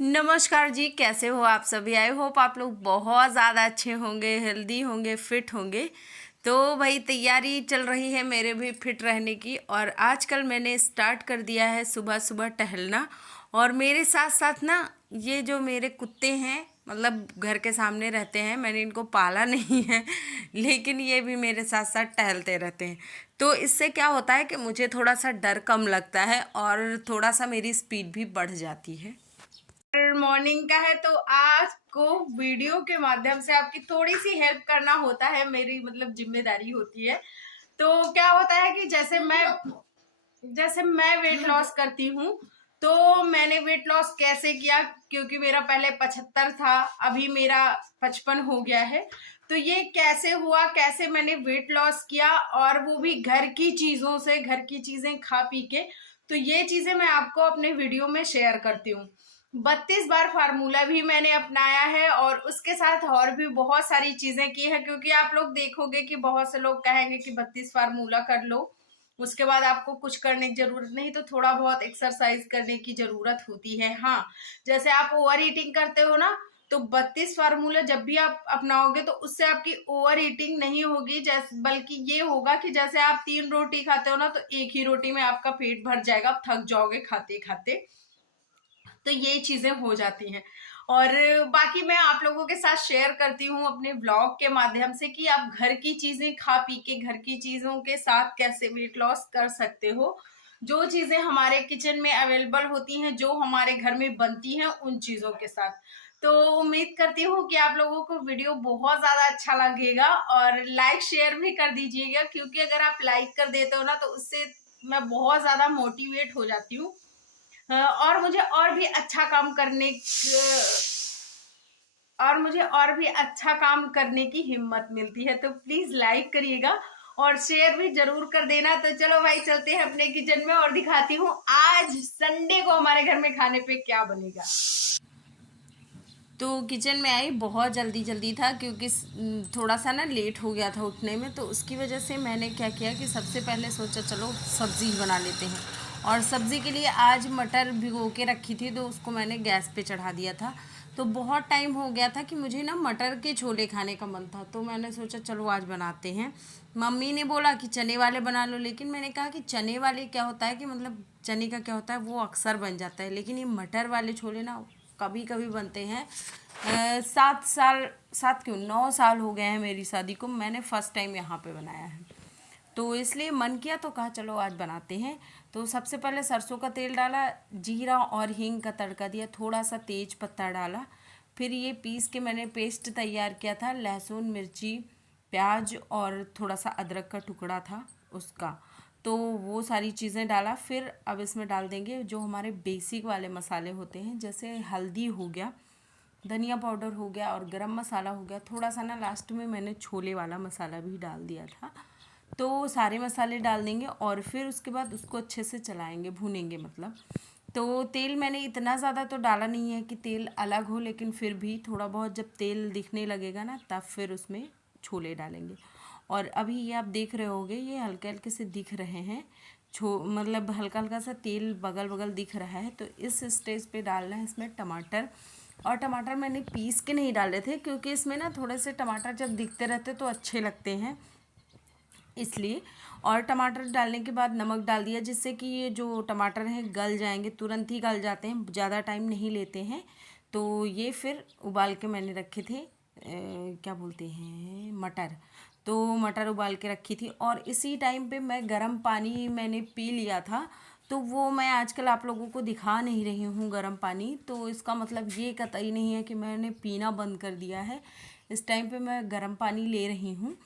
नमस्कार जी, कैसे हो आप सभी। आई होप आप लोग बहुत ज़्यादा अच्छे होंगे, हेल्दी होंगे, फिट होंगे। तो भाई तैयारी चल रही है मेरे भी फिट रहने की। और आजकल मैंने स्टार्ट कर दिया है सुबह सुबह टहलना। और मेरे साथ साथ ना ये जो मेरे कुत्ते हैं, मतलब घर के सामने रहते हैं, मैंने इनको पाला नहीं है लेकिन ये भी मेरे साथ साथ टहलते रहते हैं। तो इससे क्या होता है कि मुझे थोड़ा सा डर कम लगता है और थोड़ा सा मेरी स्पीड भी बढ़ जाती है। मॉर्निंग का है तो आज को वीडियो के माध्यम से आपकी थोड़ी सी हेल्प करना होता है, मेरी मतलब जिम्मेदारी होती है। तो क्या होता है कि जैसे मैं वेट लॉस करती हूँ। तो मैंने वेट लॉस कैसे किया, क्योंकि मेरा पहले 75 था, अभी मेरा 55 हो गया है। तो ये कैसे हुआ, कैसे मैंने वेट लॉस किया, और वो भी घर की चीजों से, घर की चीजें खा पी के। तो ये चीजें मैं आपको अपने वीडियो में शेयर करती हूँ। 32 बार फार्मूला भी मैंने अपनाया है, और उसके साथ और भी बहुत सारी चीजें की है। क्योंकि आप लोग देखोगे कि बहुत से लोग कहेंगे कि 32 फार्मूला कर लो, उसके बाद आपको कुछ करने की जरूरत नहीं, तो थोड़ा बहुत एक्सरसाइज करने की जरूरत होती है। हाँ, जैसे आप ओवर ईटिंग करते हो ना, तो 32 फार्मूला जब भी आप अपनाओगे तो उससे आपकी ओवर ईटिंग नहीं होगी, जैसे बल्कि ये होगा कि जैसे आप 3 रोटी खाते हो ना, तो एक ही रोटी में आपका पेट भर जाएगा, आप थक जाओगे खाते खाते। तो ये चीजें हो जाती हैं। और बाकी मैं आप लोगों के साथ शेयर करती हूँ अपने ब्लॉग के माध्यम से कि आप घर की चीजें खा पी के, घर की चीजों के साथ कैसे वेट लॉस कर सकते हो। जो चीजें हमारे किचन में अवेलेबल होती हैं, जो हमारे घर में बनती हैं, उन चीजों के साथ। तो उम्मीद करती हूँ कि आप लोगों को वीडियो बहुत ज्यादा अच्छा लगेगा, और लाइक शेयर भी कर दीजिएगा, क्योंकि अगर आप लाइक कर देते हो ना, तो उससे मैं बहुत ज्यादा मोटिवेट हो जाती हूँ। और मुझे और भी अच्छा काम करने और मुझे और भी अच्छा काम करने की हिम्मत मिलती है। तो प्लीज लाइक करिएगा और शेयर भी जरूर कर देना। तो चलो भाई, चलते हैं अपने किचन में और दिखाती हूँ आज संडे को हमारे घर में खाने पे क्या बनेगा। तो किचन में आई, बहुत जल्दी जल्दी था, क्योंकि थोड़ा सा ना लेट हो गया था उठने में। तो उसकी वजह से मैंने क्या किया कि सबसे पहले सोचा चलो सब्ज़ी बना लेते हैं। और सब्ज़ी के लिए आज मटर भिगो के रखी थी, तो उसको मैंने गैस पे चढ़ा दिया था। तो बहुत टाइम हो गया था कि मुझे ना मटर के छोले खाने का मन था, तो मैंने सोचा चलो आज बनाते हैं। मम्मी ने बोला कि चने वाले बना लो, लेकिन मैंने कहा कि चने वाले क्या होता है कि मतलब चने का क्या होता है, वो अक्सर बन जाता है, लेकिन ये मटर वाले छोले ना कभी कभी बनते हैं। 9 साल हो गए हैं मेरी शादी को, मैंने फ़र्स्ट टाइम यहाँ पे बनाया है। तो इसलिए मन किया तो कहा चलो आज बनाते हैं। तो सबसे पहले सरसों का तेल डाला, जीरा और हींग का तड़का दिया, थोड़ा सा तेज पत्ता डाला। फिर ये पीस के मैंने पेस्ट तैयार किया था, लहसुन, मिर्ची, प्याज और थोड़ा सा अदरक का टुकड़ा था उसका। तो वो सारी चीज़ें डाला। फिर अब इसमें डाल देंगे जो हमारे बेसिक वाले मसाले होते हैं, जैसे हल्दी हो गया, धनिया पाउडर हो गया और गरम मसाला हो गया। थोड़ा सा ना लास्ट में मैंने छोले वाला मसाला भी डाल दिया था। तो सारे मसाले डाल देंगे और फिर उसके बाद उसको अच्छे से चलाएंगे, भूनेंगे मतलब। तो तेल मैंने इतना ज़्यादा तो डाला नहीं है कि तेल अलग हो, लेकिन फिर भी थोड़ा बहुत जब तेल दिखने लगेगा ना, तब फिर उसमें छोले डालेंगे। और अभी ये आप देख रहे होंगे, ये हल्के हल्के से दिख रहे हैं, मतलब हल्का हल्का सा तेल बगल बगल दिख रहा है। तो इस स्टेज पे डालना है इसमें टमाटर। और टमाटर मैंने पीस के नहीं डाले थे, क्योंकि इसमें ना थोड़े से टमाटर जब दिखते रहते तो अच्छे लगते हैं, इसलिए। और टमाटर डालने के बाद नमक डाल दिया, जिससे कि ये जो टमाटर हैं गल जाएंगे, तुरंत ही गल जाते हैं, ज़्यादा टाइम नहीं लेते हैं। तो ये फिर उबाल के मैंने रखे थे, क्या बोलते हैं, मटर। तो मटर उबाल के रखी थी, और इसी टाइम पे मैं गर्म पानी मैंने पी लिया था। तो वो मैं आजकल आप लोगों को दिखा नहीं रही हूँ गर्म पानी, तो इसका मतलब ये कतई नहीं है कि मैंने पीना बंद कर दिया है। इस टाइम पे मैं गर्म पानी ले रही हूँ,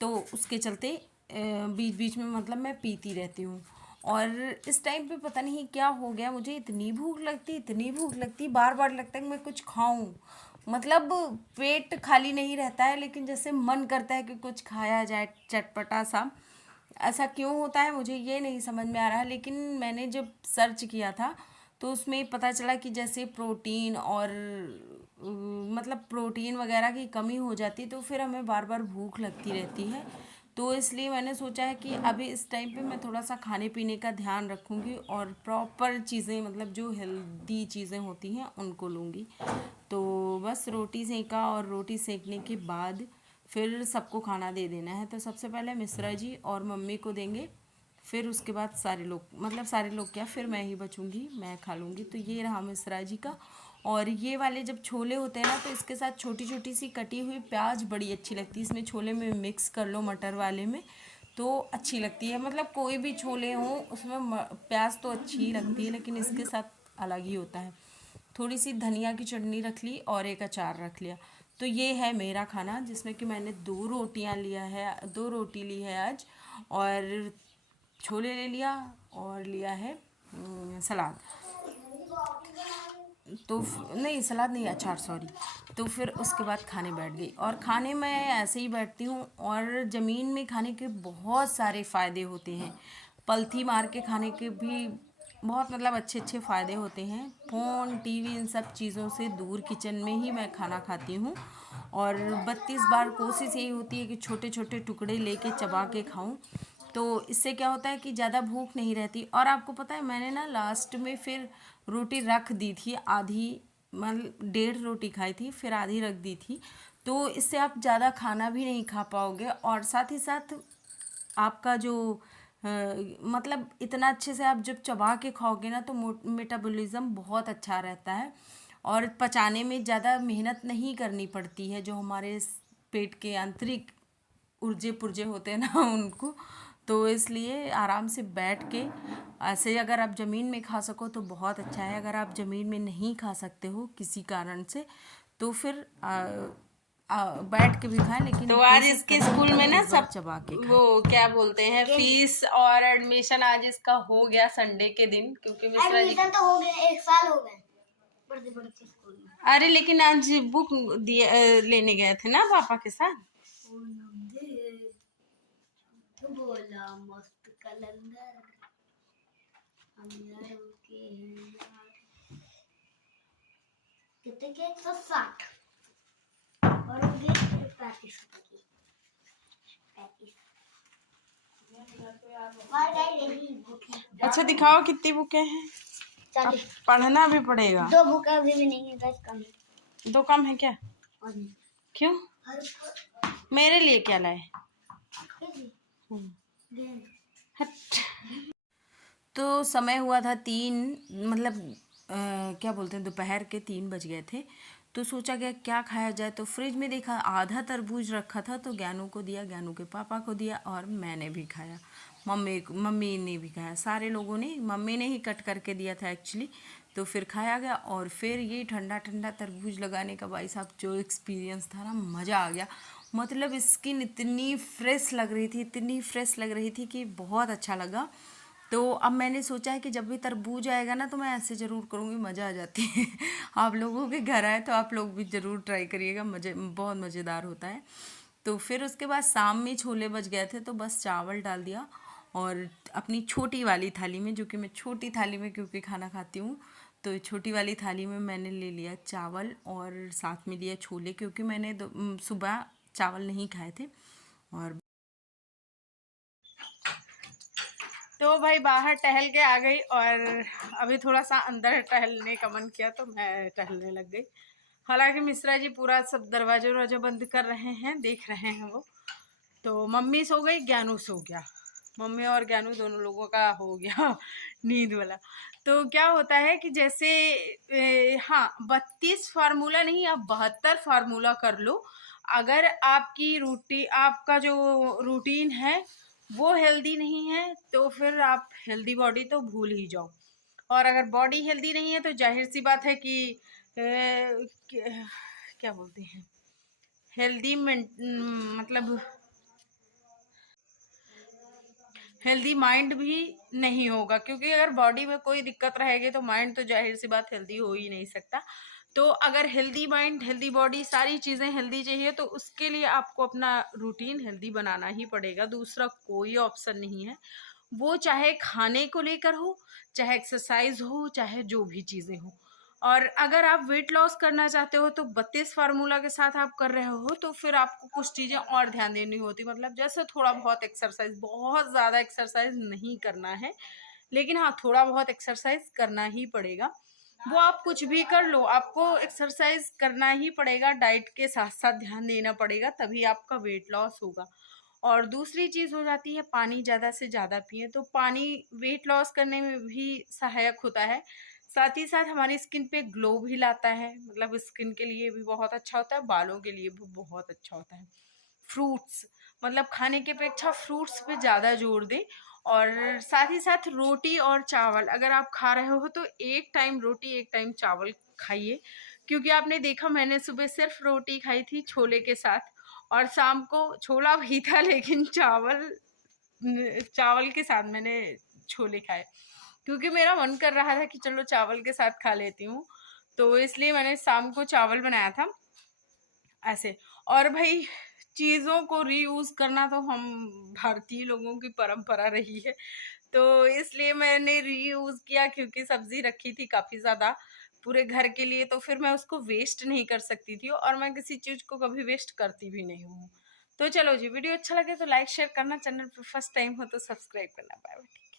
तो उसके चलते बीच बीच में मतलब मैं पीती रहती हूँ। और इस टाइम पे पता नहीं क्या हो गया, मुझे इतनी भूख लगती, इतनी भूख लगती, बार बार लगता है कि मैं कुछ खाऊं। मतलब पेट खाली नहीं रहता है, लेकिन जैसे मन करता है कि कुछ खाया जाए चटपटा सा। ऐसा क्यों होता है मुझे ये नहीं समझ में आ रहा, लेकिन मैंने जब सर्च किया था तो उसमें पता चला कि जैसे प्रोटीन और मतलब प्रोटीन वगैरह की कमी हो जाती है, तो फिर हमें बार बार भूख लगती रहती है। तो इसलिए मैंने सोचा है कि अभी इस टाइम पे मैं थोड़ा सा खाने पीने का ध्यान रखूँगी और प्रॉपर चीज़ें, मतलब जो हेल्दी चीज़ें होती हैं उनको लूँगी। तो बस रोटी सेका और रोटी सेकने के बाद फिर सबको खाना दे देना है। तो सबसे पहले मिश्रा जी और मम्मी को देंगे, फिर उसके बाद सारे लोग, मतलब सारे लोग क्या, फिर मैं ही बचूंगी, मैं खा लूँगी। तो ये रहा मिश्रा जी का। और ये वाले जब छोले होते हैं ना, तो इसके साथ छोटी छोटी सी कटी हुई प्याज बड़ी अच्छी लगती है। इसमें छोले में मिक्स कर लो, मटर वाले में, तो अच्छी लगती है। मतलब कोई भी छोले हों उसमें प्याज तो अच्छी ही लगती है, लेकिन इसके साथ अलग ही होता है। थोड़ी सी धनिया की चटनी रख ली और एक अचार रख लिया। तो ये है मेरा खाना, जिसमें कि मैंने 2 रोटी ली है आज, और छोले ले लिया, और लिया है सलाद। तो नहीं, सलाद नहीं, अचार, सॉरी। तो फिर उसके बाद खाने बैठ गई, और खाने में ऐसे ही बैठती हूँ। और ज़मीन में खाने के बहुत सारे फ़ायदे होते हैं, पलथी मार के खाने के भी बहुत, मतलब अच्छे अच्छे फ़ायदे होते हैं। फ़ोन, टीवी, इन सब चीज़ों से दूर किचन में ही मैं खाना खाती हूँ। और 32 बार कोशिश यही होती है कि छोटे छोटे टुकड़े लेके चबा के खाऊं। तो इससे क्या होता है कि ज़्यादा भूख नहीं रहती। और आपको पता है, मैंने ना लास्ट में फिर रोटी रख दी थी आधी, मतलब 1.5 रोटी खाई थी, फिर आधी रख दी थी। तो इससे आप ज़्यादा खाना भी नहीं खा पाओगे, और साथ ही साथ आपका जो मतलब इतना अच्छे से आप जब चबा के खाओगे ना, तो मेटाबॉलिज्म बहुत अच्छा रहता है, और पचाने में ज़्यादा मेहनत नहीं करनी पड़ती है। जो हमारे पेट के आंतरिक ऊर्जे पुर्जे होते हैं ना उनको। तो इसलिए आराम से बैठ के ऐसे अगर आप ज़मीन में खा सको तो बहुत अच्छा है। अगर आप ज़मीन में नहीं खा सकते हो किसी कारण से, तो फिर बैठ के भी खाएं, लेकिन तो आज कोशिश इसके करें स्कूल में ना इस बार सब चबा के खाएं। वो क्या बोलते हैं, फीस और एडमिशन आज इसका हो गया संडे के दिन, क्योंकि मिश्रा जी एडमिशन तो हो गए, 1 साल हो गए पढ़ते पढ़ते स्कूल में। अरे लेकिन आज बुक लेने गए थे ना पापा के साथ। तो बोला मस्त कलंदर हम यारों के हैं यार। कितने के 160 और वो भी 35 की 35 और गई नहीं बुक है। अच्छा दिखाओ कितनी बुकें हैं, अब 40 पढ़ना भी पड़ेगा। 2 बुक अभी भी नहीं है गाइस, कम है। 2 कम है क्या, और नहीं। क्यों, हर मेरे लिए क्या लाए। गेंद हट। तो समय हुआ था 3, मतलब क्या बोलते हैं, दोपहर के 3 बज गए थे। तो सोचा गया क्या खाया जाए। तो फ्रिज में देखा आधा तरबूज रखा था, तो ज्ञानू को दिया, ज्ञानू के पापा को दिया, और मैंने भी खाया, मम्मी ने भी खाया, सारे लोगों ने, मम्मी ने ही कट करके दिया था एक्चुअली। तो फिर खाया गया। और फिर ये ठंडा ठंडा तरबूज लगाने का भाई साहब जो एक्सपीरियंस था ना, मज़ा आ गया। मतलब स्किन इतनी फ्रेश लग रही थी, इतनी फ्रेश लग रही थी कि बहुत अच्छा लगा। तो अब मैंने सोचा है कि जब भी तरबूज आएगा ना, तो मैं ऐसे ज़रूर करूँगी, मज़ा आ जाती है। आप लोगों के घर आए तो आप लोग भी ज़रूर ट्राई करिएगा, बहुत मज़ेदार होता है। तो फिर उसके बाद शाम में छोले बच गए थे, तो बस चावल डाल दिया, और अपनी छोटी वाली थाली में, जो कि मैं छोटी थाली में क्योंकि खाना खाती हूँ, तो छोटी वाली थाली में मैंने ले लिया चावल, और साथ में लिया छोले, क्योंकि मैंने सुबह चावल नहीं खाए थे। और तो भाई बाहर टहल के आ गई, और अभी थोड़ा सा अंदर टहलने का मन किया तो मैं टहलने लग गई। हालांकि मिश्रा जी पूरा सब दरवाजे वरवाजे बंद कर रहे हैं, देख रहे हैं वो। तो मम्मी सो गई, ज्ञानू सो गया, मम्मी और ज्ञानू दोनों लोगों का हो गया नींद वाला। तो क्या होता है कि जैसे हाँ, 32 फार्मूला नहीं, आप 72 फार्मूला कर लो। अगर आपका जो रूटीन है वो हेल्दी नहीं है, तो फिर आप हेल्दी बॉडी तो भूल ही जाओ। और अगर बॉडी हेल्दी नहीं है तो जाहिर सी बात है कि क्या बोलते हैं, हेल्दी मतलब हेल्दी माइंड भी नहीं होगा, क्योंकि अगर बॉडी में कोई दिक्कत रहेगी तो माइंड तो जाहिर सी बात हेल्दी हो ही नहीं सकता। तो अगर हेल्दी माइंड, हेल्दी बॉडी, सारी चीज़ें हेल्दी चाहिए, तो उसके लिए आपको अपना रूटीन हेल्दी बनाना ही पड़ेगा, दूसरा कोई ऑप्शन नहीं है। वो चाहे खाने को लेकर हो, चाहे एक्सरसाइज हो, चाहे जो भी चीज़ें हो, और अगर आप वेट लॉस करना चाहते हो तो 32 फार्मूला के साथ आप कर रहे हो तो फिर आपको कुछ चीज़ें और ध्यान देनी होती, मतलब जैसे थोड़ा बहुत एक्सरसाइज, बहुत ज़्यादा एक्सरसाइज नहीं करना है, लेकिन हाँ थोड़ा बहुत एक्सरसाइज करना ही पड़ेगा। वो आप कुछ भी कर लो, आपको एक्सरसाइज करना ही पड़ेगा, डाइट के साथ साथ ध्यान देना पड़ेगा, तभी आपका वेट लॉस होगा। और दूसरी चीज़ हो जाती है पानी ज़्यादा से ज़्यादा पिए, तो पानी वेट लॉस करने में भी सहायक होता है, साथ ही साथ हमारी स्किन पे ग्लो भी लाता है, मतलब स्किन के लिए भी बहुत अच्छा होता है, बालों के लिए भी बहुत अच्छा होता है। फ्रूट्स, मतलब खाने के अपेक्षा फ्रूट्स पे ज़्यादा जोर दें, और साथ ही साथ रोटी और चावल अगर आप खा रहे हो तो एक टाइम रोटी एक टाइम चावल खाइए, क्योंकि आपने देखा मैंने सुबह सिर्फ रोटी खाई थी छोले के साथ, और शाम को छोला भी था लेकिन चावल के साथ मैंने छोले खाए, क्योंकि मेरा मन कर रहा था कि चलो चावल के साथ खा लेती हूँ, तो इसलिए मैंने शाम को चावल बनाया था ऐसे। और भाई चीज़ों को रीयूज़ करना तो हम भारतीय लोगों की परंपरा रही है, तो इसलिए मैंने रीयूज़ किया, क्योंकि सब्जी रखी थी काफ़ी ज़्यादा पूरे घर के लिए, तो फिर मैं उसको वेस्ट नहीं कर सकती थी, और मैं किसी चीज़ को कभी वेस्ट करती भी नहीं हूँ। तो चलो जी, वीडियो अच्छा लगे तो लाइक शेयर करना, चैनल पर फर्स्ट टाइम हो तो सब्सक्राइब करना। Bye bye.